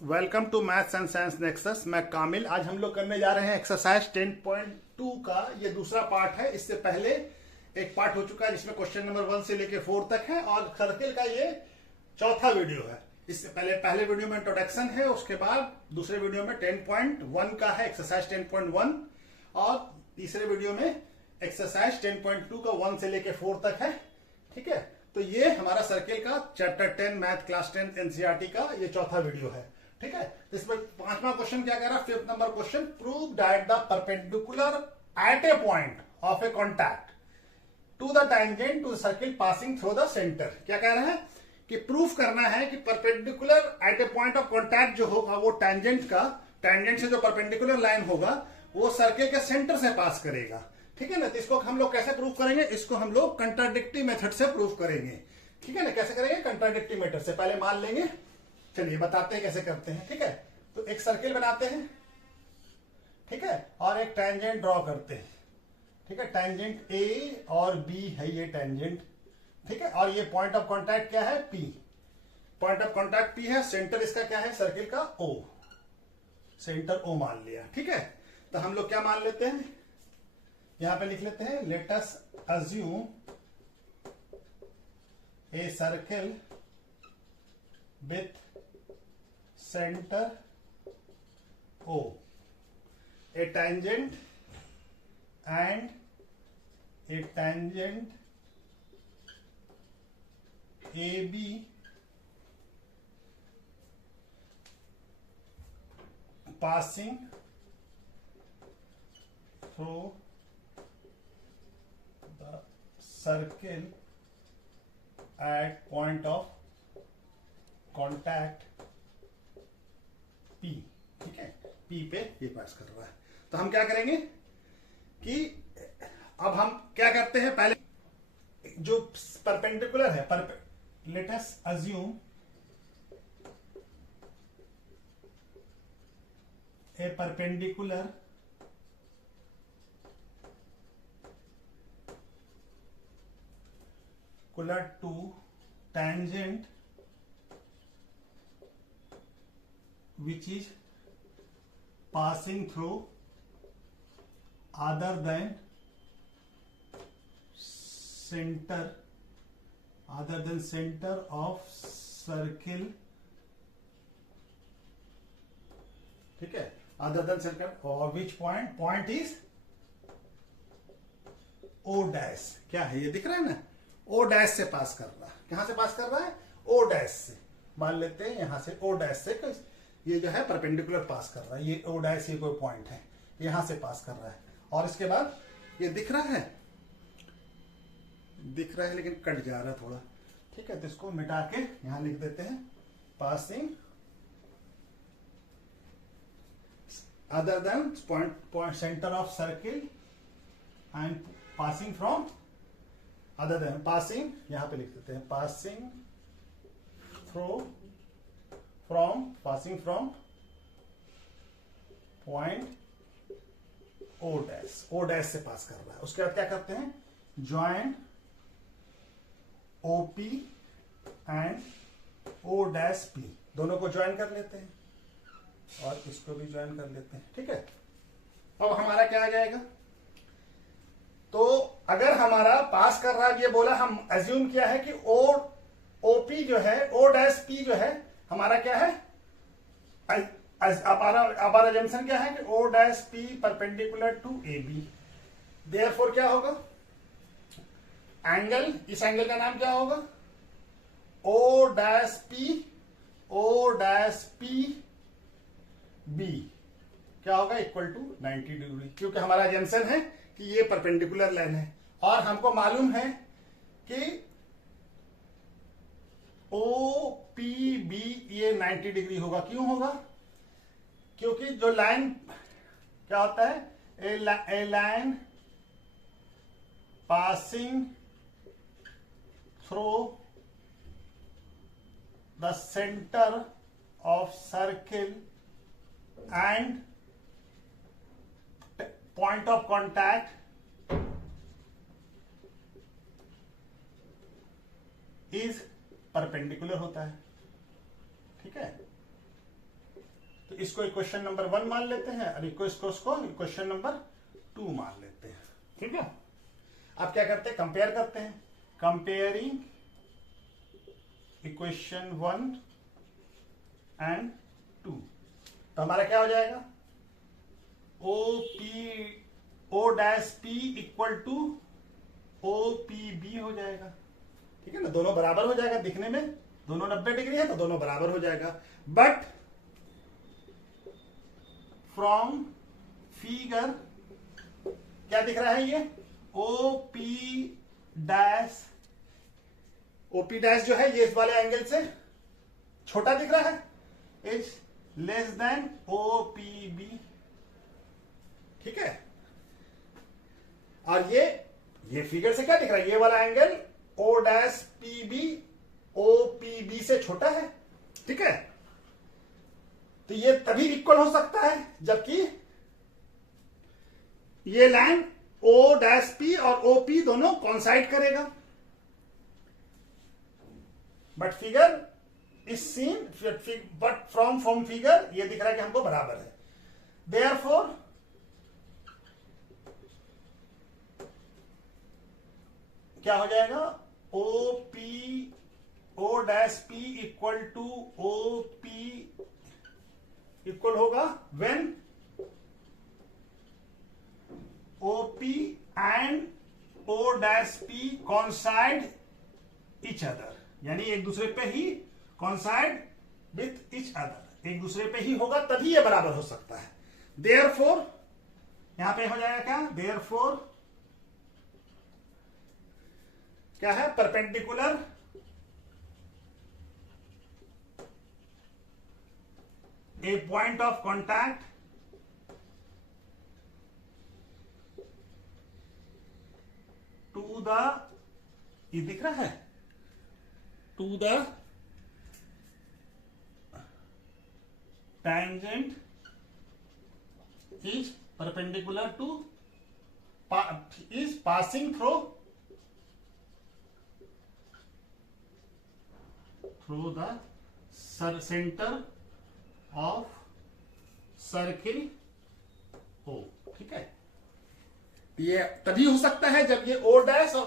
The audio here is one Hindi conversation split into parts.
Welcome to maths and science nexus. मैं कामिल। आज हम लोग करने जा रहे हैं एक्सरसाइज 10.2 का ये दूसरा पार्ट है। इससे पहले एक पार्ट हो चुका है जिसमें क्वेश्चन नंबर 1 से लेके 4 तक है और सर्किल का ये चौथा वीडियो है। इससे पहले वीडियो में इंट्रोडक्शन है, उसके बाद दूसरे वीडियो में 10.1 का है एक्सरसाइज 10.1 और तीसरे वीडियो में एक्सरसाइज 10.2 का 1 से लेके 4 तक है। ठीक है, तो ये हमारा सर्किल का चैप्टर 10 मैथ क्लास 10 एनसीईआरटी का ये चौथा वीडियो है। ठीक है, इसमें पांचवा क्वेश्चन क्या कह रहा है, 5th number question, prove that the perpendicular at a point of a contact to the tangent to the circle passing through the centre. क्या कह रहे हैं कि प्रूफ करना है कि perpendicular at a point of contact जो होगा वो टैंजेंट से जो परपेंडिकुलर लाइन होगा वो सर्किल के सेंटर से पास करेगा। ठीक है ना, तो इसको हम लोग कैसे प्रूफ करेंगे, इसको हम लोग कंट्राडिक्टिव मेथड से प्रूफ करेंगे। ठीक है ना, कैसे करेंगे, कंट्राडिक्टिव मेथड से। पहले मान लेंगे, चलिए बताते हैं कैसे करते हैं। ठीक है, तो एक सर्किल बनाते हैं, ठीक है, और एक टैंजेंट ड्रॉ करते हैं। ठीक है, टैंजेंट ए और बी है ये टैंजेंट। ठीक है, और ये पॉइंट ऑफ कॉन्टैक्ट क्या है, P. Point of contact P है, सेंटर इसका क्या है, सर्किल का ओ, सेंटर ओ मान लिया। ठीक है, तो हम लोग क्या मान लेते हैं, यहां पे लिख लेते हैं, late us assume a circle with centre O, a tangent and a tangent AB passing through the circle at point of contact P। ठीक है, P पे ये पास कर रहा है। तो हम क्या करेंगे कि अब हम क्या करते हैं, पहले जो परपेंडिकुलर है, let us assume a perpendicular to tangent which is passing through other than center of circle। ठीक है, other than center or which point is O dash. क्या है ये दिख रहा है ना, O डैश से पास कर रहा है। कहां से पास कर रहा है, O डैश से। मान लेते हैं यहां से O डैश से ये जो है परपेंडिकुलर पास कर रहा है, ये ओ डैश, ये कोई पॉइंट है, यहां से पास कर रहा है। और इसके बाद ये दिख रहा है लेकिन कट जा रहा है थोड़ा। ठीक है, तो इसको मिटा के यहां लिख देते हैं, passing other than point centre of circle and passing from other than, passing यहां पे लिख देते हैं, passing from point O dash से पास कर रहा है। उसके बाद क्या करते हैं, join OP and O dash P, दोनों को ज्वाइन कर लेते हैं और इसको भी ज्वाइन कर लेते हैं। ठीक है, अब हमारा क्या आ जाएगा, तो अगर हमारा पास कर रहा है, ये बोला, हम एज्यूम किया है कि OP जो है, O डैश P जो है हमारा क्या है, हमारा जंक्शन क्या है कि O dash P perpendicular to AB। Therefore क्या होगा, एंगल, इस एंगल का नाम क्या होगा, O डैश P B क्या होगा, इक्वल टू 90 डिग्री, क्योंकि हमारा जंक्शन है कि ये परपेंडिकुलर लाइन है और हमको मालूम है कि OPB ये 90 डिग्री होगा। क्यों होगा, क्योंकि जो लाइन क्या होता है, a line passing through the centre of circle and point of contact is perpendicular होता है। ठीक है, इसको इक्वेशन नंबर 1 मान लेते हैं और इसको इक्वेशन नंबर 2 मान लेते हैं। ठीक है, अब क्या करते हैं, कंपेयर करते हैं। कंपेयरिंग इक्वेशन 1 एंड 2, तो हमारा क्या हो जाएगा, O dash P equal to O P B हो जाएगा। ठीक है ना, दोनों बराबर हो जाएगा दिखने में, दोनों 90 डिग्री है तो दोनों बराबर हो जाएगा। बट फ्रॉम फिगर क्या दिख रहा है, ये ओपी डैश जो है ये इस वाले एंगल से छोटा दिख रहा है, इज लेस देन ओपीबी। ठीक है, और ये फिगर से क्या दिख रहा है, ये वाला angle O dash P B O P B से छोटा है। ठीक है, तो ये तभी इक्वल हो सकता है जबकि ये लाइन ओ डैश पी और ओ पी दोनों कॉन्साइड करेगा। But figure is seen, but from figure ये दिख रहा है कि हमको बराबर है। देयरफॉर क्या हो जाएगा, O dash P equal to O P इक्वल होगा when O P and O dash P coincide each other, यानी एक दूसरे पे ही कॉन्साइड विथ इच अदर, एक दूसरे पे ही होगा तभी ये बराबर हो सकता है। देयरफॉर यहां पे हो जाएगा क्या, देयरफॉर क्या है, perpendicular a point of contact to the, ये दिख रहा है, to the tangent is perpendicular to is passing through the center of circle O। ठीक है, ये तभी हो सकता है जब ये O डैश और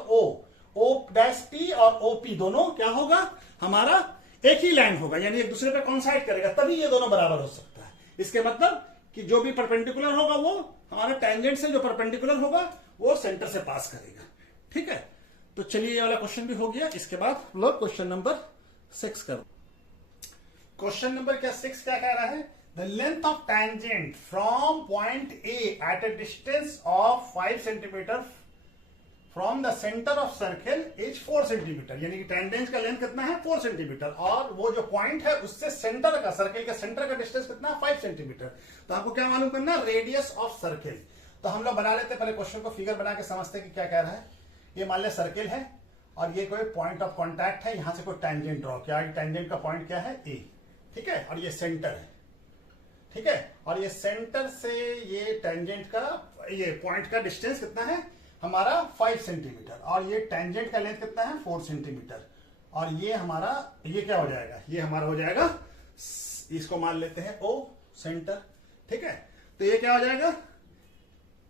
O डैश P और OP दोनों क्या होगा, हमारा एक ही लाइन होगा, यानी एक दूसरे पे कॉन्साइड करेगा, तभी ये दोनों बराबर हो सकता है। इसके मतलब कि जो भी परपेंडिकुलर होगा वो हमारा टेंजेंट से जो परपेंडिकुलर होगा वो सेंटर से पास करेगा। ठीक है, तो चलिए ये वाला क्वेश्चन भी हो गया। इसके बाद हम लोग क्वेश्चन नंबर 6 कर, क्वेश्चन नंबर क्या 6 क्या कह रहा है, the length of tangent from point A at a distance of 5 centimetre from the centre of circle is 4 centimetre, यानी कि टेंजेंट का लेंथ कितना है 4 सेंटीमीटर, और वो जो पॉइंट है उससे सेंटर का, सर्किल के सेंटर का डिस्टेंस कितना है 5 सेंटीमीटर। तो आपको क्या मालूम करना, रेडियस ऑफ सर्किल। तो हम लोग बना लेते पहले क्वेश्चन को, फिगर बना के समझते कि क्या कह रहा है। ये मान ले सर्किल है और ये कोई पॉइंट ऑफ कॉन्टैक्ट है, यहां से कोई टेंजेंट ड्रॉ किया, टेंजेंट का पॉइंट क्या है ए। ठीक है, और ये सेंटर है। ठीक है, और ये सेंटर से ये टेंजेंट का, ये पॉइंट का डिस्टेंस कितना है हमारा 5 सेंटीमीटर, और ये टेंजेंट का लेंथ कितना है 4 सेंटीमीटर, और ये हमारा, ये क्या हो जाएगा, ये हमारा हो जाएगा, इसको मान लेते हैं O सेंटर। ठीक है, तो ये क्या हो जाएगा,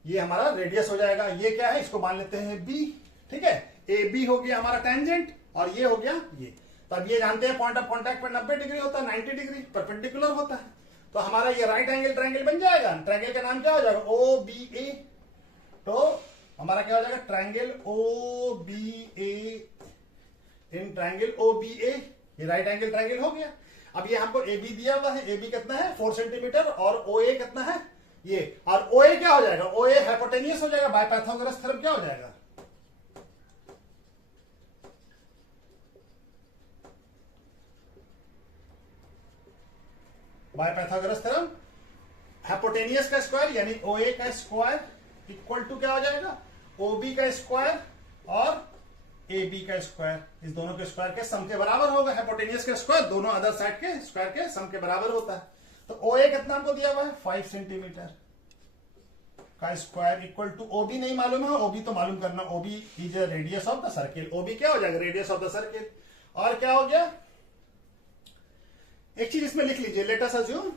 ये हमारा रेडियस हो जाएगा। ये क्या है, इसको मान लेते हैं B। ठीक है, AB हो गया हमारा टेंजेंट और ये हो गया ये। तो अब ये जानते हैं पॉइंट ऑफ कॉन्टैक्ट पर 90 डिग्री होता है, 90 डिग्री परपेंडिकुलर होता है। तो हमारा ये राइट एंगल ट्रायंगल बन जाएगा। ट्रायंगल का नाम क्या हो जाएगा, OBA। तो हमारा क्या हो जाएगा, triangle OBA in triangle OBA, ये राइट एंगल ट्रायंगल हो गया। अब ये हमको AB दिया हुआ है, AB कितना है 4 सेंटीमीटर, और OA कितना है ये, और OA क्या हो जाएगा, OA हाइपोटेनियस हो जाएगा, बाय पाइथागोरस थ्योरम क्या हो जाएगा, बाय पाइथागोरस थ्योरम हाइपोटेनियस का स्क्वायर यानी OA का स्क्वायर इक्वल टू क्या हो जाएगा, OB का स्क्वायर और AB का स्क्वायर, इस दोनों के स्क्वायर के सम के बराबर होगा। हाइपोटेनियस का स्क्वायर दोनों अदर साइड के स्क्वायर के सम के बराबर होता है। तो OA कितना हमको दिया हुआ है 5 सेंटीमीटर का स्क्वायर इक्वल टू, OB नहीं मालूम है, OB तो मालूम करना, OB is radius of the circle. OB क्या हो जाएगा, रेडियस ऑफ द सर्किल। और क्या हो गया, एक चीज इसमें लिख लीजिए, late us assume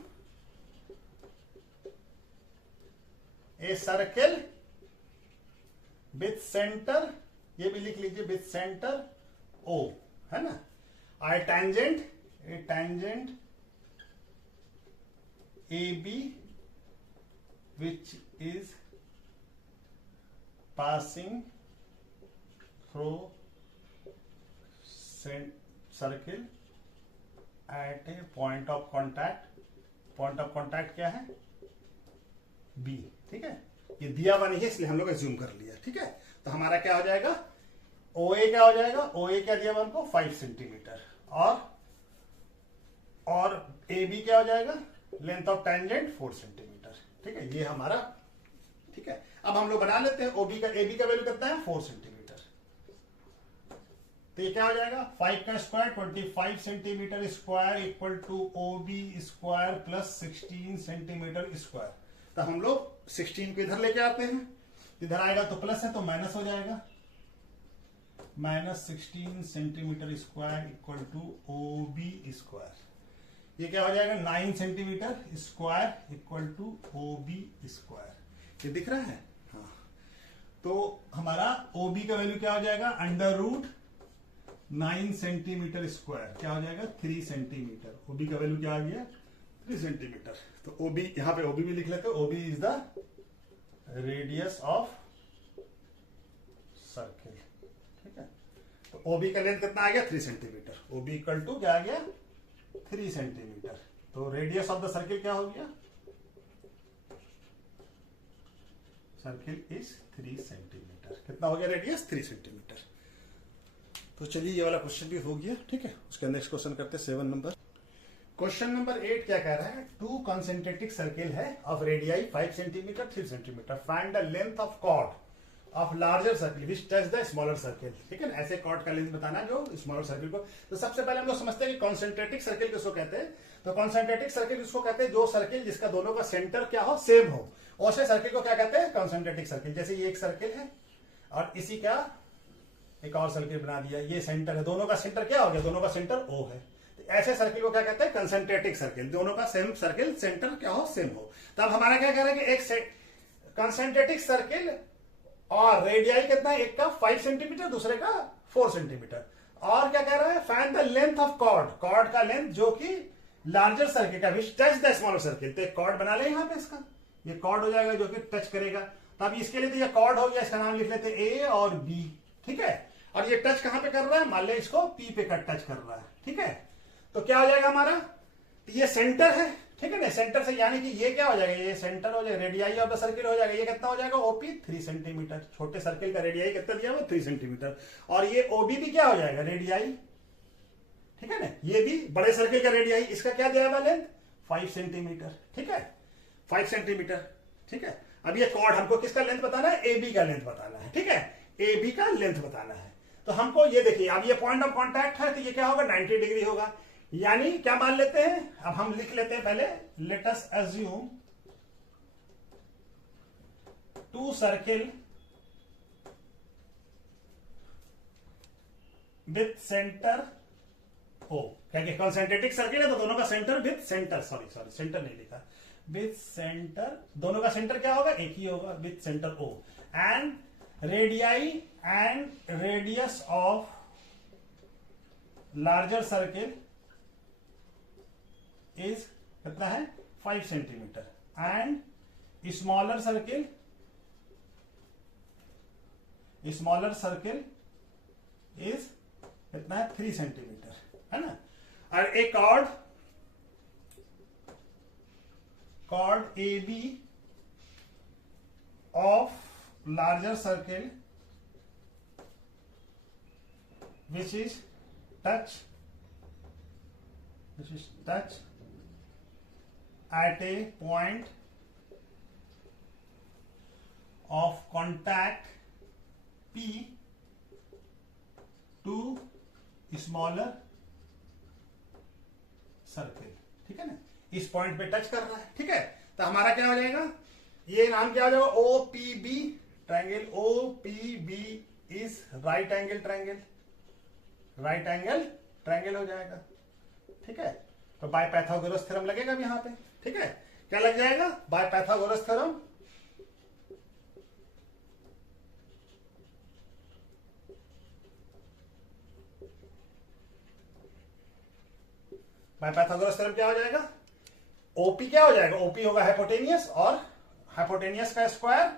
a circle with centre, ये भी लिख लीजिए, विथ सेंटर ओ, है ना, आई tangent AB which is passing through circle at a point of contact क्या है, B, ठीक है, ये दिया हुआ नहीं है इसलिए हम लोग एज्यूम कर लिया, ठीक है। तो हमारा क्या हो जाएगा, OA क्या हो जाएगा, OA क्या दिया हुआ हमको 5 सेंटीमीटर, और AB क्या हो जाएगा, लेंथ ऑफ टेंजेंट 4 सेंटीमीटर, ठीक है, ये हमारा, ठीक है। अब हम लोग बना लेते हैं OB का, AB का वैल्यू कितना है 4 सेंटीमीटर, तो ये क्या हो जाएगा 5 का square 25 centimetre square equal to OB square plus 16 centimetre square. तो हम लोग 16 को इधर लेके आते हैं, इधर आएगा तो प्लस है तो माइनस हो जाएगा, minus 16 centimetre square equal to OB square, ये क्या हो जाएगा 9 centimetre square equal to OB square, ये दिख रहा है, हाँ। तो हमारा OB का वैल्यू क्या हो जाएगा, अंडर रूट 9 सेंटीमीटर स्क्वायर क्या हो जाएगा 3 सेंटीमीटर, OB का वैल्यू क्या आ गया 3 सेंटीमीटर। तो OB, यहां पे OB भी लिख लेते हैं, OB is the radius of circle, ठीक है। तो OB का लेंथ कितना आ गया 3 सेंटीमीटर, OB इक्वल टू क्या आ गया 3 सेंटीमीटर। तो रेडियस ऑफ द सर्किल क्या हो गया, सर्किल इज 3 सेंटीमीटर, कितना हो गया रेडियस 3 सेंटीमीटर। तो चलिए ये वाला क्वेश्चन भी हो गया, ठीक है। उसका नेक्स्ट क्वेश्चन करते हैं 7 नंबर। क्वेश्चन नंबर 8 क्या कह रहा है, 2 कॉन्सेंट्रेटिक सर्किल है of radii 5 centimetre 3 centimetre, find the length of chord of larger circle which touch the smaller circle, ठीक है ना। ऐसे कॉर्ड का लेंथ बताना जो स्मॉलर सर्किल को। तो सबसे पहले हम लोग समझते हैं कि कॉन्सेंट्रेटिक सर्किल किसको कहते हैं। तो कॉन्सेंट्रेटिक सर्किल किसको कहते हैं, जो सर्किल जिसका दोनों का सेंटर क्या हो, सेम हो, ऐसे सर्किल को क्या कहते हैं कॉन्सेंट्रेटिक सर्किल। जैसे ये एक सर्किल है और इसी का एक और सर्किल बना दिया, ये सेंटर है, दोनों का सेंटर क्या हो गया, दोनों का सेंटर O है, तो ऐसे सर्किल को क्या कहते हैं कंसेंट्रेटिक सर्किल, दोनों का सेम सर्किल सेंटर क्या हो, सेम हो। तब हमारा क्या कह रहा है कि एक कंसेंट्रेटिक सर्किल और रेडियाई कितना है, एक का 5 सेंटीमीटर दूसरे का 4 सेंटीमीटर, और क्या कह रहा है find the length of chord, chord का लेंथ जो कि लार्जर सर्किल का which touch the smaller circle. तो एक कॉर्ड बना ले यहां पे, इसका ये कॉर्ड हो जाएगा जो कि टच करेगा। तब इसके लिए तो ये कॉर्ड हो गया, इसका नाम लिख लेते A और B, ठीक है। और ये टच कहां पे कर रहा है, मान ले इसको P पे का टच कर रहा है, ठीक है। तो क्या हो जाएगा हमारा, तो ये सेंटर है, ठीक है ना, सेंटर से यानी कि ये क्या हो जाएगा, ये सेंटर हो जाएगा, रेडियाई ऑफ द सर्किल हो जाएगा, ये कितना हो जाएगा OP 3 सेंटीमीटर, छोटे सर्किल का रेडियाई कितना दिया हुआ 3 सेंटीमीटर, और ये OB भी क्या हो जाएगा रेडियाई, ठीक है ना, ये भी बड़े सर्किल का रेडियाई, इसका क्या दिया हुआ लेंथ 5 सेंटीमीटर, ठीक है 5 सेंटीमीटर, ठीक है। अब ये कॉर्ड हमको किसका लेंथ बताना है, AB का लेंथ बताना है, ठीक है, AB का लेंथ बताना है। तो हमको ये देखिए, अब ये पॉइंट ऑफ कांटेक्ट है तो ये क्या होगा 90 डिग्री होगा, यानी क्या मान लेते हैं, अब हम लिख लेते हैं पहले, late us assume 2 circle with centre O, क्या कॉन्सेंट्रेटिक सर्किल है तो दोनों का centre with centre, sorry centre नहीं लिखा, विथ सेंटर, दोनों का सेंटर क्या होगा एक ही होगा, with centre O, and radii and radius of larger circle is कितना है 5 centimetre, and smaller circle is कितना है 3 सेंटीमीटर, है ना। और एक chord AB of larger circle which is touch at a point of contact P to smaller circle, ठीक है ना, इस पॉइंट पे टच कर रहा है, ठीक है। तो हमारा क्या हो जाएगा, ये नाम क्या हो जाएगा OPB triangle, OPB is right angle triangle हो जाएगा, ठीक है। तो बाय पाइथागोरस थ्योरम लगेगा अब यहां पे, ठीक है। क्या लग जाएगा, by Pythagoras theorem by Pythagoras theorem क्या हो जाएगा, ओपी क्या हो जाएगा, ओपी होगा हाइपोटेनियस, और हाइपोटेनियस का स्क्वायर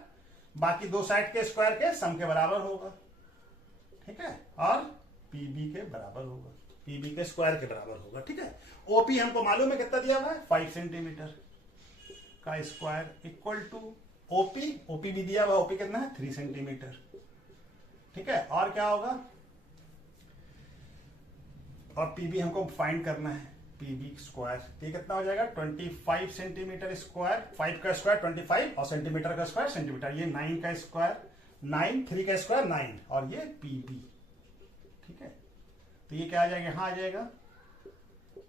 बाकी दो साइड के स्क्वायर के सम के बराबर होगा, ठीक है, और पीबी के बराबर होगा, पीबी के स्क्वायर के बराबर होगा, ठीक है। ओपी हमको मालूम है कितना दिया हुआ है, 5 सेंटीमीटर का square equal to OP, OP भी दिया हुआ, ओपी कितना है 3 सेंटीमीटर, ठीक है। और क्या होगा, और पीबी हमको फाइंड करना है, पीबी स्क्वायर, ये कितना हो जाएगा 25 सेंटीमीटर स्क्वायर, 5 का स्क्वायर 25 और सेंटीमीटर का स्क्वायर सेंटीमीटर, ये 9 का स्क्वायर 9, 3 का स्क्वायर 9 और ये पीबी, ठीक है। तो ये क्या आ जाएगा, यहां आ जाएगा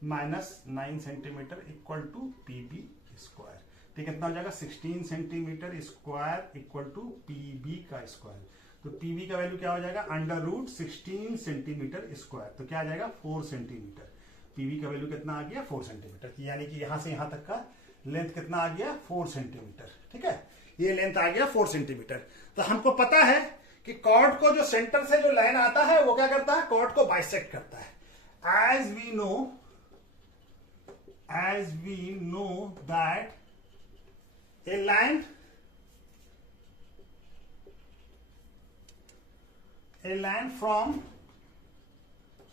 -9 centimetre equal to PB square, तो कितना हो जाएगा 16 centimetre square equal to PB का स्क्वायर। तो पीबी का वैल्यू क्या हो जाएगा, √16 सेंटीमीटर स्क्वायर, तो क्या आ जाएगा 4 सेंटीमीटर। पीबी का वैल्यू कितना आ गया 4 सेंटीमीटर, यानी कि यहां से यहां तक का लेंथ कितना आ गया 4 सेंटीमीटर, ठीक है। ये लेंथ आ गया 4 सेंटीमीटर। तो हमको पता है कि कॉर्ड को जो सेंटर से जो लाइन आता है वो क्या करता है, कॉर्ड को बाइसेक्ट करता है। As we know that a line from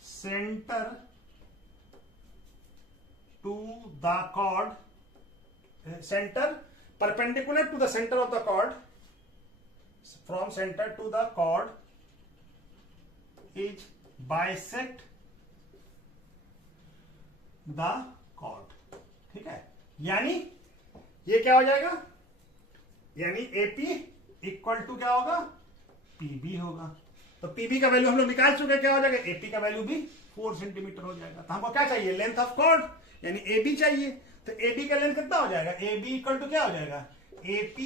centre to the chord, center perpendicular to the center of the chord, from center to the chord is bisect the chord, ठीक है। यानी ये क्या हो जाएगा, यानी AP इक्वल टू क्या होगा, PB होगा। तो PB का वैल्यू हम लोग निकाल चुके, क्या हो जाएगा, AP का वैल्यू भी 4 सेंटीमीटर हो जाएगा। तो हमको क्या चाहिए, लेंथ ऑफ कॉर्ड, यानी AB चाहिए। तो AB का लेंथ कितना हो जाएगा, AB इक्वल टू क्या हो जाएगा, AP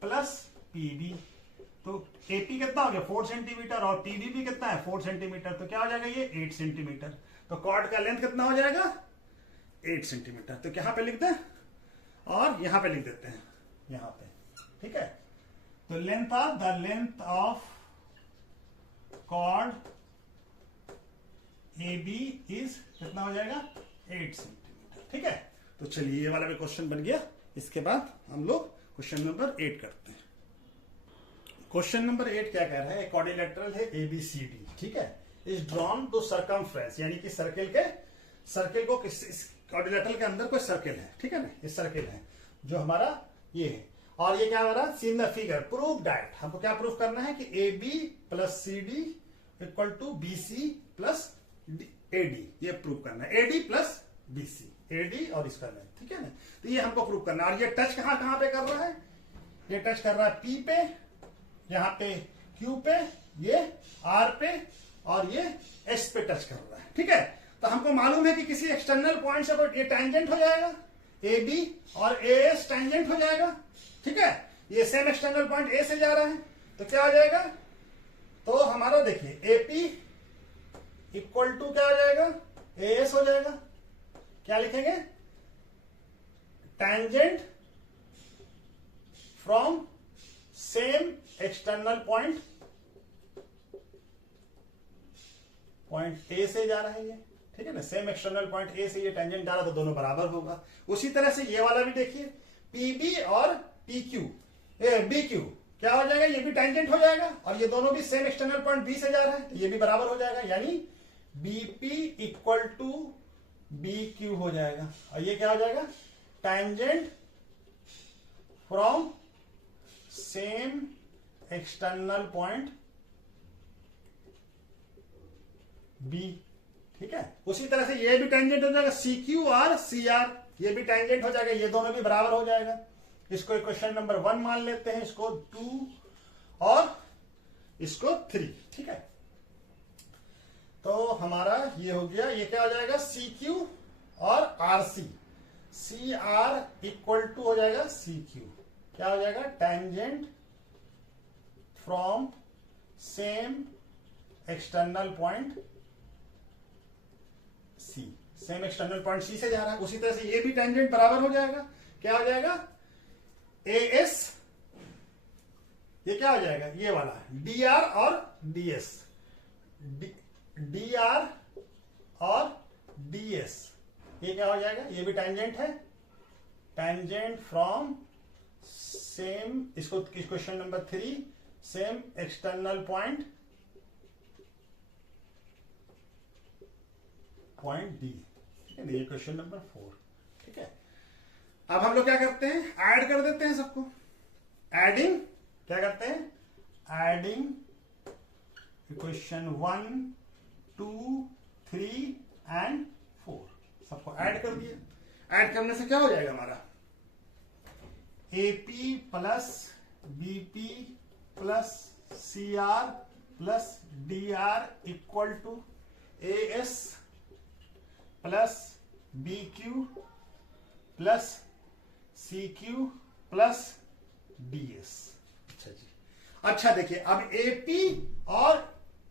प्लस PB। तो AP कितना हो गया 4 सेंटीमीटर और PB भी कितना है 4 सेंटीमीटर, तो क्या हो जाएगा ये 8 सेंटीमीटर। तो कॉर्ड का लेंथ कितना हो जाएगा 8 सेंटीमीटर। तो यहाँ पे लिखते हैं और यहाँ पे लिख देते हैं, यहाँ पे, ठीक है। तो length of chord AB is कितना हो जाएगा 8 सेंटीमीटर, ठीक है। तो चलिए ये वाला भी क्वेश्चन बन गया। इसके बाद हम लोग क्वेश्चन नंबर 8 करते हैं। क्वेश्चन नंबर 8 क्या कह रहा है, क्वाड्रिलेटरल है ABCD, ठीक है, इज ड्रॉन टू सर्कमफ्रेंस, यानी कि सर्किल को इस क्वाड्रिलेटरल के अंदर कोई सर्किल है, ठीक है ना, इस सर्किल है जो हमारा ये है, और ये क्या हमारा seen the figure prove that, हमको क्या प्रूव करना है कि AB plus CD equal to BC plus AD, ये प्रूव करना है, AD प्लस BC, AD और इसका लेंथ, ठीक है ना। तो ये हमको प्रूव करना है। और ये टच कहां पे कर रहा है, ये टच कर रहा है P पे, यहाँ पे Q पे, ये R पे और ये S पे टच कर रहा है, ठीक है। तो हमको मालूम है कि किसी एक्सटर्नल पॉइंट से ये टैंजेंट हो जाएगा, AB और AS टैंजेंट हो जाएगा, ठीक है। ये सेम एक्सटर्नल पॉइंट A से जा रहा है, तो क्या हो जाएगा, तो हमारा देखिए AP इक्वल टू क्या हो जाएगा AS हो जाएगा। क्या लिखेंगे, tangent from same external point A से जा रहा है ये, ठीक है ना, सेम एक्सटर्नल पॉइंट A से ये टेंजेंट जा रहा, तो दोनों बराबर होगा। उसी तरह से ये वाला भी देखिए, PB और BQ क्या हो जाएगा, ये भी टेंजेंट हो जाएगा, और ये दोनों भी सेम एक्सटर्नल पॉइंट B से जा रहा है, तो ये भी बराबर हो जाएगा, यानी BP इक्वल टू BQ हो जाएगा। और ये क्या हो जाएगा, tangent from same external point B, ठीक है। उसी तरह से ये भी टेंजेंट हो जाएगा, CQ और CR, ये भी टेंजेंट हो जाएगा, ये दोनों भी बराबर हो जाएगा। इसको इक्वेशन नंबर 1 मान लेते हैं, इसको 2 और इसको 3, ठीक है। तो हमारा ये हो गया, ये क्या हो जाएगा CQ और RC, CR इक्वल टू हो जाएगा CQ, क्या हो जाएगा, tangent from same external point C, same external point C से जा रहा है। उसी तरह से ये भी टेंजेंट बराबर हो जाएगा, क्या हो जाएगा AS, ये क्या हो जाएगा, ये वाला DR और DS, DR और DS, ये क्या हो जाएगा, ये भी टेंजेंट है, टेंजेंट फ्रॉम सेम, इसको question number 3, same external point D. ठीक है, ये क्वेश्चन नंबर 4। ठीक है, अब हम लोग क्या करते हैं, ऐड कर देते हैं सबको। एडिंग क्या करते हैं, एडिंग इक्वेशन 1 2 3 एंड 4 सबको ऐड कर दिया। ऐड करने से क्या हो जाएगा हमारा, AP plus BP plus CR plus DR equal to AS plus BQ plus CQ plus DS। अच्छा जी, अच्छा देखिए, अब AP और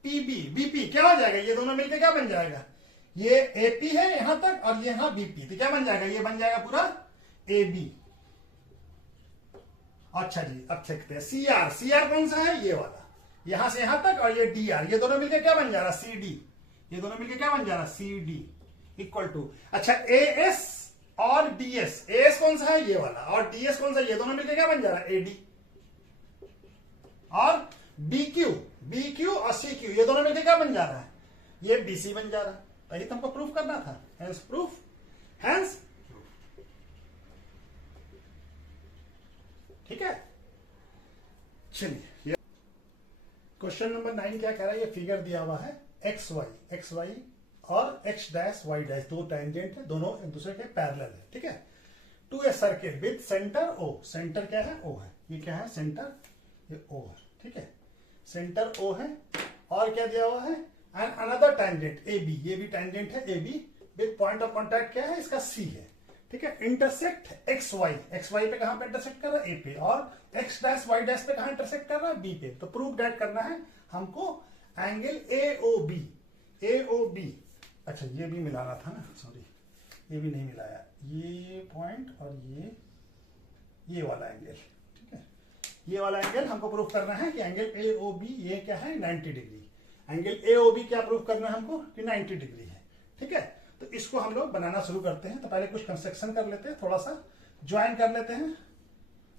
BP क्या हो जाएगा, ये दोनों मिलकर क्या बन जाएगा, ये AP है यहां तक और ये यहां BP, तो क्या बन जाएगा, ये बन जाएगा पूरा AB। अच्छा जी, अब देखते हैं CR कौन सा है, ये वाला, यहां से यहां तक, और ये DR, ये दोनों मिलकर क्या बन जा रहा, CD, ये दोनों मिलकर क्या बन जा रहा, CD इक्वल टू, अच्छा AS और DS, AS कौन सा है, ये वाला, और DS कौन सा, ये दोनों मिलकर क्या बन जा रहा है, AD, और BQ और CQ, ये दोनों मिलकर क्या बन जा रहा है, ये BC बन जा रहा है। तो ये तुमको प्रूफ करना था, हेंस प्रूफ, हेंस। ठीक है, चलिए क्वेश्चन नंबर 9 क्या कह रहा है, ये फिगर दिया हुआ है, एक्स वाई और x डैश y डैश, दो टेंजेंट है, दोनों एक दूसरे के पैरेलल है। ठीक है, to a circle with centre O, centre क्या है, O है, ये क्या है, सेंटर, ये O है। ठीक है, सेंटर O है, और क्या दिया हुआ है, एंड अनदर टेंजेंट AB, ये भी टेंजेंट है AB, with point of contact क्या है, इसका C है। ठीक है, इंटरसेक्ट XY पे कहां पे इंटरसेक्ट कर रहा है, A पे, और x डैश y डैश पे कहां इंटरसेक्ट कर रहा है, B पे। तो प्रूव दैट करना है हमको एंगल AOB। अच्छा, ये भी मिलाना था ना, सॉरी, ये भी नहीं मिलाया, ये पॉइंट और ये वाला एंगल। ठीक है, ये वाला एंगल हमको प्रूफ करना है कि एंगल AOB ये क्या है, 90 डिग्री। एंगल AOB क्या प्रूफ करना है हमको, कि 90 डिग्री है। ठीक है, तो इसको हम लोग बनाना शुरू करते हैं। तो पहले कुछ कंस्ट्रक्शन कर लेते हैं, थोड़ा सा ज्वाइन कर लेते हैं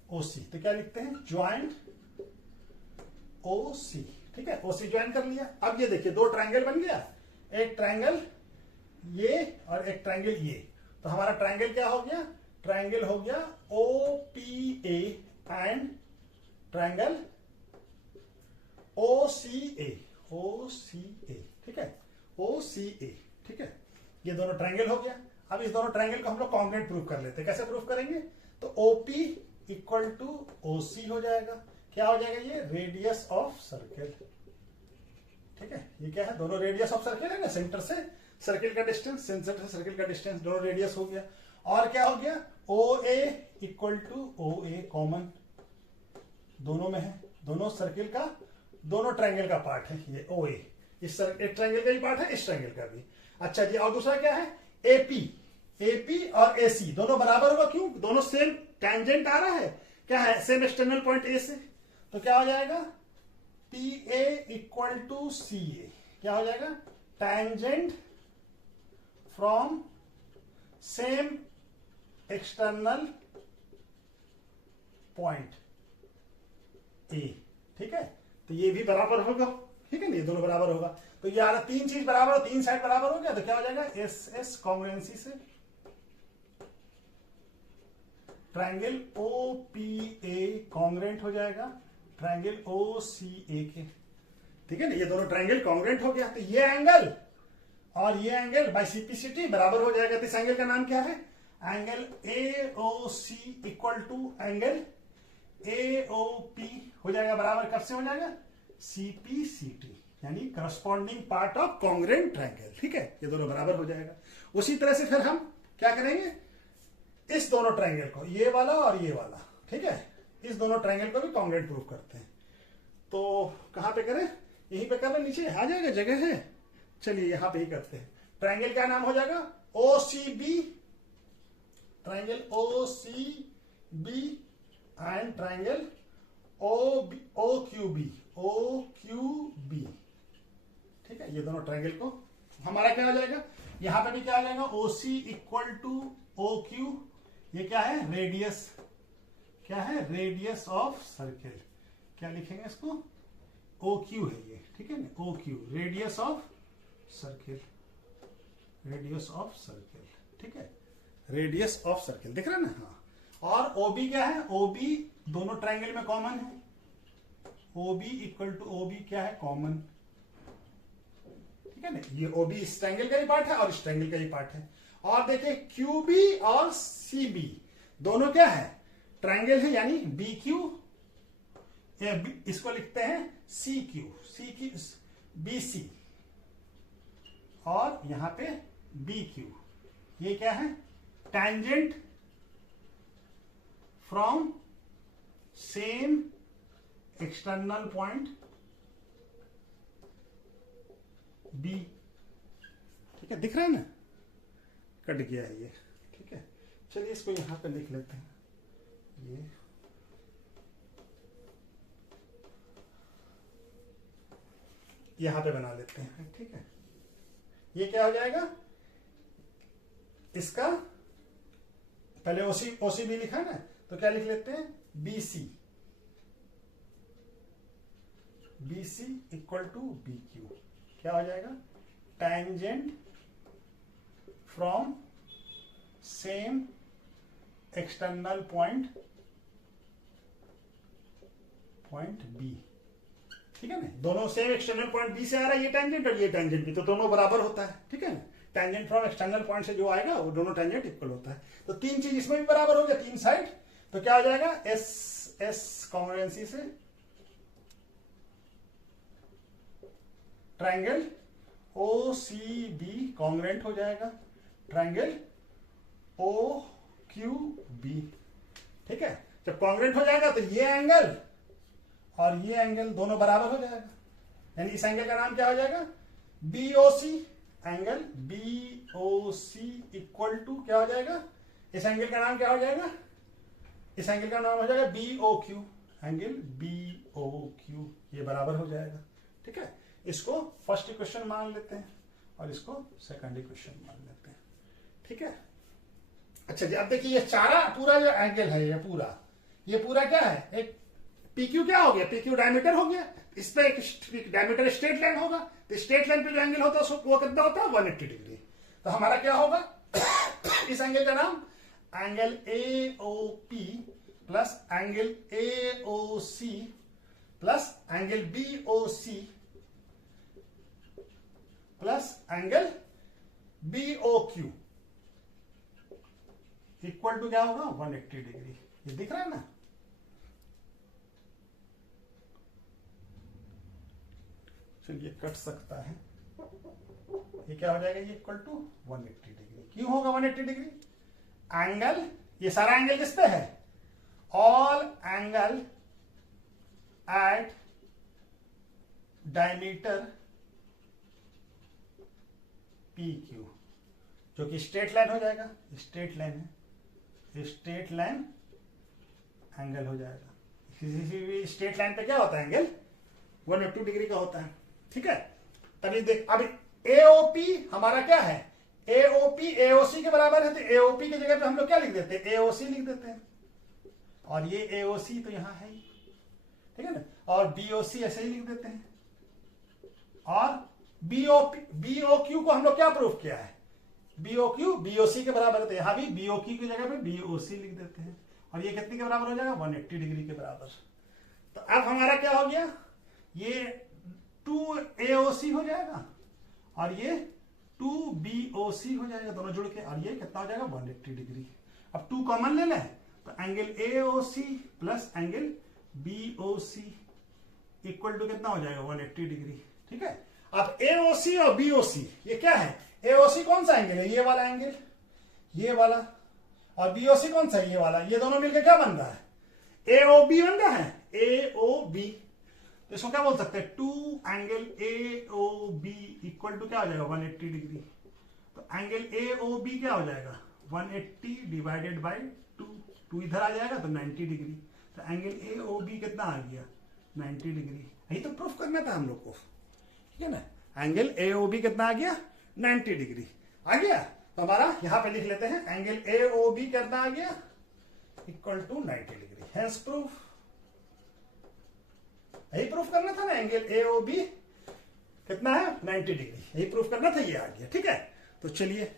OC। तो क्या लिखते हैं, ज्वाइंट OC। ठीक है, OC ज्वाइन कर लिया। अब ये देखिए, दो ट्रायंगल बन गया, एक ट्रायंगल ये और एक ट्रायंगल ये। तो हमारा ट्रायंगल क्या हो गया, ट्रायंगल हो गया OPA एंड ट्रायंगल OCA। ठीक है, OCA। ठीक है, ये दोनों ट्रायंगल हो गया। अब इस दोनों ट्रायंगल को हम लोग कॉन्ग्रुएंट प्रूफ कर लेते हैं। कैसे प्रूफ करेंगे, तो OP इक्वल टू OC हो जाएगा। क्या हो जाएगा, ये रेडियस ऑफ सर्किल। ठीक है, ये क्या है, दोनों रेडियस ऑफ सर्किल है ना, सेंटर से सर्किल का डिस्टेंस, सेंटर से सर्किल का डिस्टेंस, दोनों रेडियस हो गया। और क्या हो गया, OA equal to OA common दोनों में है, दोनों सर्किल का, दोनों ट्रायंगल का पार्ट है ये OA, इस एक ट्रायंगल का ही पार्ट है, इस ट्रायंगल का भी। अच्छा जी, और दूसरा क्या है, AP और AC दोनों बराबर होगा, क्यों, दोनों सेम टेंजेंट आ रहा है, क्या है, सेम एक्सटर्नल पॉइंट A से। तो क्या हो जाएगा, PA इक्वल टू CA, क्या हो जाएगा, tangent from same external point A। ठीक है, तो ये भी बराबर होगा। ठीक है ना, ये दोनों बराबर होगा। तो ये आ रहा, तीन चीज बराबर हो, तीन साइड बराबर हो गया, तो क्या हो जाएगा, SS कॉन्ग्रुएंसी से ट्रायंगल OPA कॉन्ग्रुएंट हो जाएगा ट्रायंगल OCA के। ठीक है ना, ये दोनों ट्रायंगल कॉन्ग्रुएंट हो गया। तो ये एंगल और ये एंगल बाय CPCT बराबर हो जाएगा। तो इस एंगल का नाम क्या है, angle AOC equal to angle AOP हो जाएगा, बराबर कब से हो जाएगा, CPCT, यानी corresponding part of congruent triangle. ठीक है, ये दोनों बराबर हो जाएगा। उसी तरह से फिर हम क्या करेंगे, इस दोनों ट्रायंगल को, ये वाला और ये वाला, ठीक है, इस दोनों ट्रायंगल को भी कॉन्ग्रुएंट प्रूफ करते हैं। तो कहां पे करें, यहीं पे करना, नीचे आ जाएगा, जगह है, चलिए यहां पे ही करते हैं। ट्रायंगल का नाम हो जाएगा OCB, triangle OCB and triangle OQB। ठीक है, ये दोनों ट्रायंगल को हमारा क्या हो जाएगा, यहां पे भी क्या आ जाएगा, OC इक्वल टू OQ, ये क्या है, रेडियस, क्या है, रेडियस ऑफ सर्किल, क्या लिखेंगे इसको, OQ है ये, ठीक है ना, OQ, radius of circle, radius of circle, ठीक है, रेडियस ऑफ सर्किल, दिख रहा है ना। हाँ, और OB क्या है, OB दोनों ट्रायंगल में कॉमन है, OB इक्वल टू OB क्या है, कॉमन, ठीक है ना, ये OB इस ट्रायंगल का ही पार्ट है और इस ट्रायंगल का ही पार्ट है। और देखिए QB और CB दोनों क्या है, ट्रायंगल है, यानी BQ, इसको लिखते हैं CQ, BC, और यहां पे BQ, ये क्या है, tangent from same external point B, ठीक है, दिख रहा है ना, कट गया है ये, ठीक है। चलिए इसको यहां पे लिख लेते हैं, ये यहां पे बना लेते हैं, ठीक है। ये क्या हो जाएगा, इसका पहले OC भी लिखा है ना, तो क्या लिख लेते हैं, BC इक्वल टू BQ, क्या हो जाएगा, tangent from same external point B, ठीक है ना, दोनों सेम एक्सटर्नल पॉइंट बी से आ रहा है, ये टेंजेंट और ये टेंजेंट भी, तो दोनों बराबर होता है, ठीक है ना, टेंजेंट फ्रॉम एक्सटर्नल पॉइंट से जो आएगा वो दोनों टेंजेंट इक्वल होता है। तो तीन चीज इसमें भी बराबर हो गया, तीन साइड, तो क्या हो जाएगा, एस कॉन्ग्रुएंसी से ट्रायंगल OCB कॉन्ग्रुएंट हो जाएगा ट्रायंगल OQB, ठीक है। जब कॉन्ग्रुएंट हो जाएगा तो ये एंगल और ये एंगल दोनों बराबर हो जाएगा, यानी इस एंगल का नाम क्या हो जाएगा, BOC, angle BOC equal to क्या हो जाएगा, इस एंगल का नाम क्या हो जाएगा, इस एंगल का नाम हो जाएगा BOQ, एंगल BOQ, ये बराबर हो जाएगा, ठीक है। इसको फर्स्ट इक्वेशन मान लेते हैं और इसको सेकंड इक्वेशन मान लेते हैं, ठीक है। अच्छा जी, अब देखिए ये चारा पूरा जो एंगल है, ये पूरा क्या है, एक PQ क्या हो गया, PQ डायमीटर हो गया, इस पे एक डायमीटर स्ट्रेट लाइन होगा, तो स्ट्रेट लाइन पे जो एंगल होता है उसको वो कितना होता है, 180 डिग्री। तो हमारा क्या होगा इस एंगल का नाम angle AOP plus angle AOC plus angle BOC plus angle BOQ equal to क्या होगा, 180 डिग्री। ये दिख रहा है ना, चलिए कट सकता है, ये क्या हो जाएगा, ये इक्वल टू 180 डिग्री। क्यों होगा 180 डिग्री, एंगल, ये सारा एंगल किस पे है, all angle at diameter PQ, जो कि स्ट्रेट लाइन हो जाएगा, स्ट्रेट लाइन है, स्ट्रेट लाइन एंगल हो जाएगा। किसी भी स्ट्रेट लाइन पे क्या होता है, एंगल 180 डिग्री का होता है, ठीक है। तभी देख, अभी AOP हमारा क्या है, AOP AOC के बराबर है, तो AOP की जगह पे हम लोग क्या लिख देते हैं, AOC लिख देते हैं, और ये AOC तो यहां है ही, ठीक है ना, और BOC ऐसे ही लिख देते हैं, और BOQ को हम लोग क्या प्रूफ किया है, BOQ BOC के बराबर है, तो यहां भी BOQ की जगह पे BOC लिख देते हैं, और ये कितने के बराबर हो जाएगा, 180 डिग्री के बराबर। तो अब हमारा क्या हो गया, ये 2AOC हो जाएगा और ये 2BOC हो जाएगा, दोनों जुड़ के, और ये कितना हो जाएगा, 180 डिग्री। अब 2 कॉमन ले लें तो angle AOC plus angle BOC equal to कितना हो जाएगा, 180 डिग्री, ठीक है। अब AOC और BOC ये क्या है, AOC कौन सा एंगल है, ये वाला एंगल, ये वाला, और BOC कौन सा है, ये वाला, ये दोनों मिलकर क्या बन रहा है, AOB बन रहा है, AOB। तो इसको क्या बोल सकते हैं, 2 एंगल AOB इक्वल टू क्या हो जाएगा, 180 डिग्री। तो एंगल AOB क्या हो जाएगा, 180 डिवाइडेड बाई 2 इधर आ जाएगा तो 90 डिग्री। तो एंगल AOB कितना आ गया, 90 डिग्री। यही तो प्रूफ करना था हम लोग को, ठीक है ना, एंगल AOB कितना आ गया, 90 डिग्री। आ गया। तो हमारा यहां पे लिख लेते हैं एंगल ए ओ बी कितना आ गया, equal to 90 degree. Hence proof, यही प्रूफ करना था ना, एंगल ए ओ बी कितना है 90 डिग्री, यही प्रूफ करना था, ये आ गया। ठीक है, तो चलिए